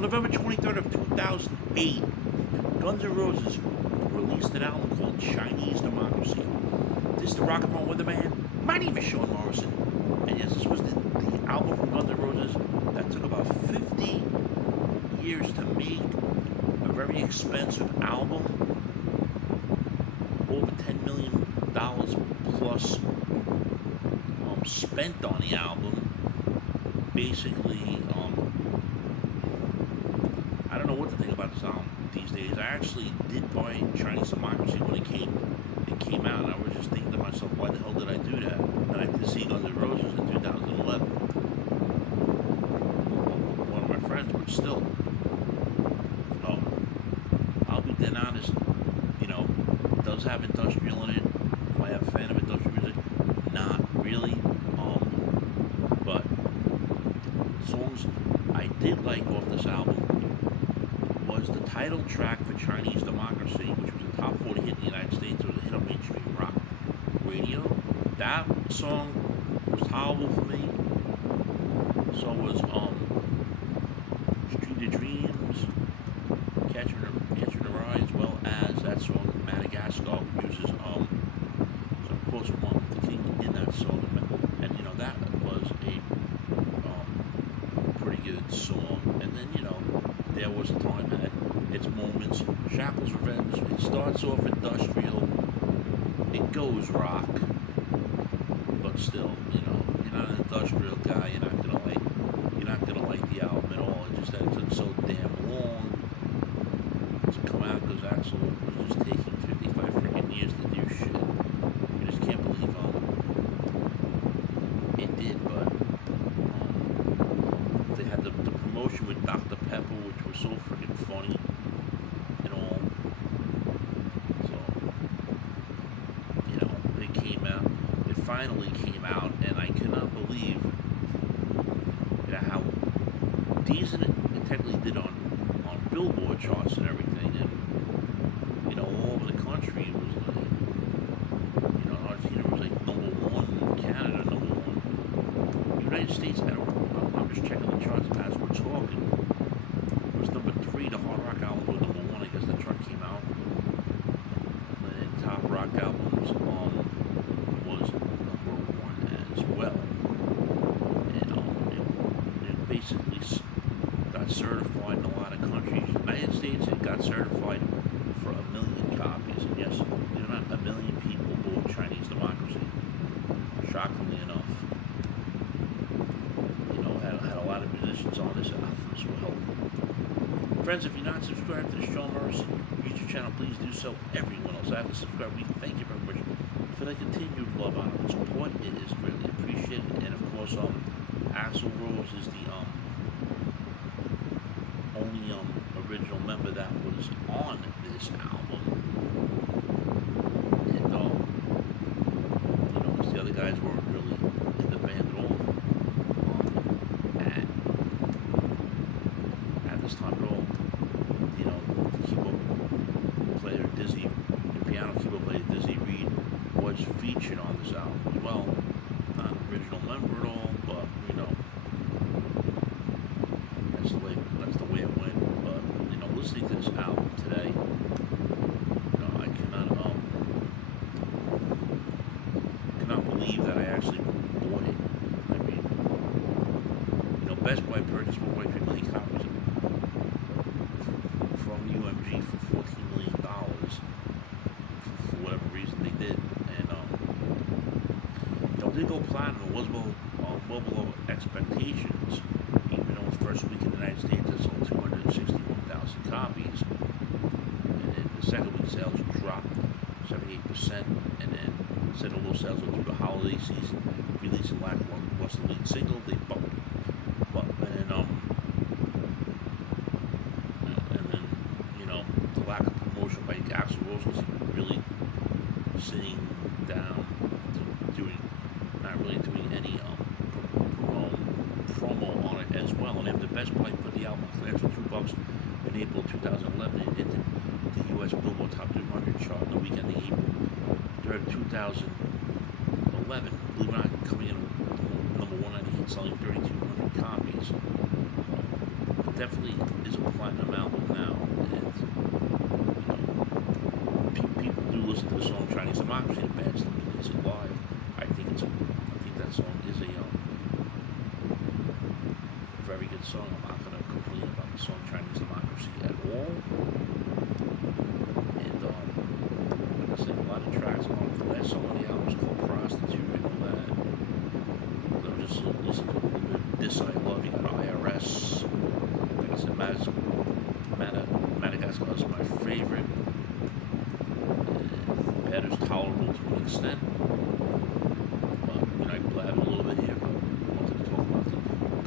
On November 23rd of 2008, Guns N' Roses released an album called Chinese Democracy. This is the Rock and Roll Weatherman. My name is Sean Morrison. And yes, this was the album from Guns N' Roses that took about 50 years to make. A very expensive album. Over $10 million plus spent on the album. Basically, I don't know what to think about this album these days. I actually did buy Chinese Democracy when it came out, and I was just thinking to myself, why the hell did I do that? And I did see Guns N' Roses in 2011. One of my friends, but still, I'll be dead honest. You know, it does have industrial in it. Am I a fan of industrial music? Not really. But songs I did like off this album was the title track for Chinese Democracy, which was a top 40 hit in the United States. It was a hit on mainstream rock radio. That song was tolerable for me. So was Street of Dreams, Catching the Ride, as well as that song Madagascar, who uses some quotes from Martin Luther King in that song. And you know, that was a pretty good song. And then, you know, There Was a Time had its moments. Shackles Revenge, it starts off industrial, it goes rock, but still, you know, you're not an industrial guy, you're not gonna like the album at all. It just that it took so damn long to come out because Axl was just taking 55 freaking years to do shit. You just can't believe it did. But they had the promotion with Dr. Pepper, which was so freaking funny and all. So, you know, it came out. It finally came out, and I cannot believe, you know, how decent it technically did on Billboard charts and everything, and you know, all over the country it was like, you know, Argentina was like #1, Canada #1, United States. I'm just checking the charts as we're talking. It was #3. The hard rock album was #1. I guess the chart came out. And top rock albums was #1 as well. And it basically got certified in a lot of countries. United States, it got certified for 1 million copies. And yes, you know, not 1 million people bought Chinese Democracy. Shockingly enough. You know, had a lot of musicians on this album as well. Friends, if you're not subscribed to the Sean Morrison YouTube channel, please do so. Everyone else have to subscribe. We thank you very much for the continued love, honor, and support. It is greatly appreciated. And of course, Axl Rose is the only original member that was on this album. And you know, because the other guys weren't really in the band at all. At this time at all. You know, the keyboard player Dizzy, the piano keyboard player Dizzy Reed was featured on this album as well. Not an original member at all, but you know, that's the way it went. But you know, listening to this album today, you know, I cannot believe that I actually bought it. I mean, you know, Best Buy purchased 1.3 million copies from UMG for $14 million for whatever reason they did. And you know, it did go platinum. It was well below expectations. Even though its first week in the United States it sold 261,000 copies, and then the second week sales dropped 78%, and then instead of low sales through the holiday season, releasing lackluster lead single, they bumped. But and then you know, the lack of promotion by Axl Rose, was really sitting down to not really doing any promo on it as well. And after Best Buy put the album clear for $2 in April 2011, it hit the U.S. Billboard Top 200 chart on the weekend of April 3rd, 2011. Believe it or not, coming in #1 on the hit, selling 3,200 copies. definitely is a platinum album now, and people do listen to the song Chinese Democracy. The band still plays it live. I think that song is a very good song. I'm not going to complain about the song Chinese Democracy at all. And like I said, a lot of tracks on the last song on the album is called Prostitute and all that. Let me just listen to a little bit. This I Love. You got IRS. Like I said, Madagascar is my favorite. Better's tolerable to an extent. But I blabbed a little bit here, but I wanted to talk about the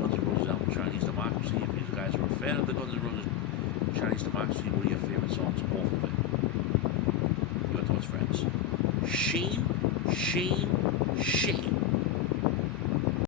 Guns N' Roses album Chinese Democracy. If you guys are a fan of the Guns N' Roses Chinese Democracy, what are your favorite songs off of it? Your thoughts, friends? Shame, shame, shame.